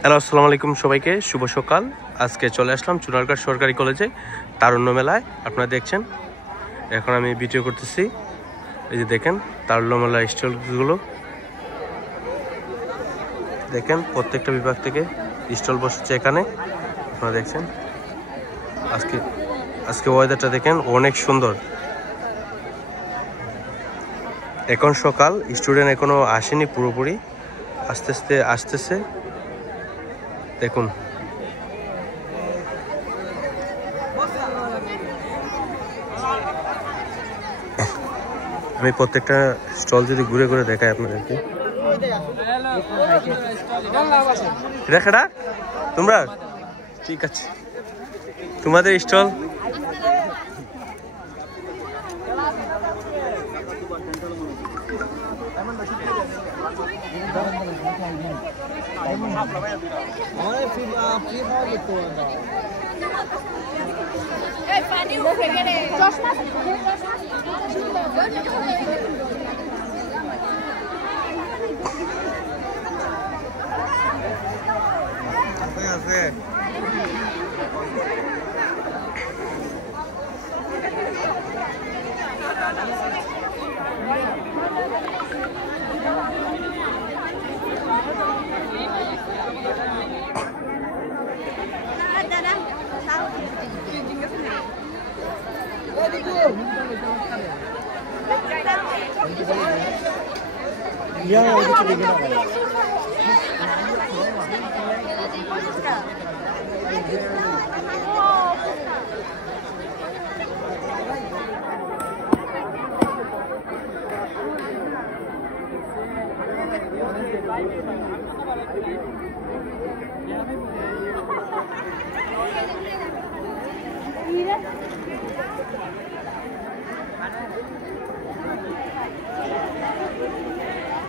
হ্যালো, আসসালামু আলাইকুম সবাইকে, শুভ সকাল। আজকে চলে আসলাম চুনারঘাট সরকারি কলেজে তারুণ্য মেলায়। আপনারা দেখছেন এখন আমি ভিডিও করতেছি। এই যে দেখেন তারুণ্য মেলা স্টলগুলো দেখেন, প্রত্যেকটা বিভাগ থেকে স্টল বসেছে এখানে। আপনারা দেখছেন আজকে ওয়েদারটা দেখেন, অনেক সুন্দর। এখন সকাল, স্টুডেন্ট এখনো আসেনি পুরোপুরি, আস্তে আস্তে আসতেছে। দেখুন আমি প্রত্যেকটা স্টল যদি ঘুরে ঘুরে দেখাই আপনাদেরকে। এটা তোমরা ঠিক আছে, তোমাদের স্টল।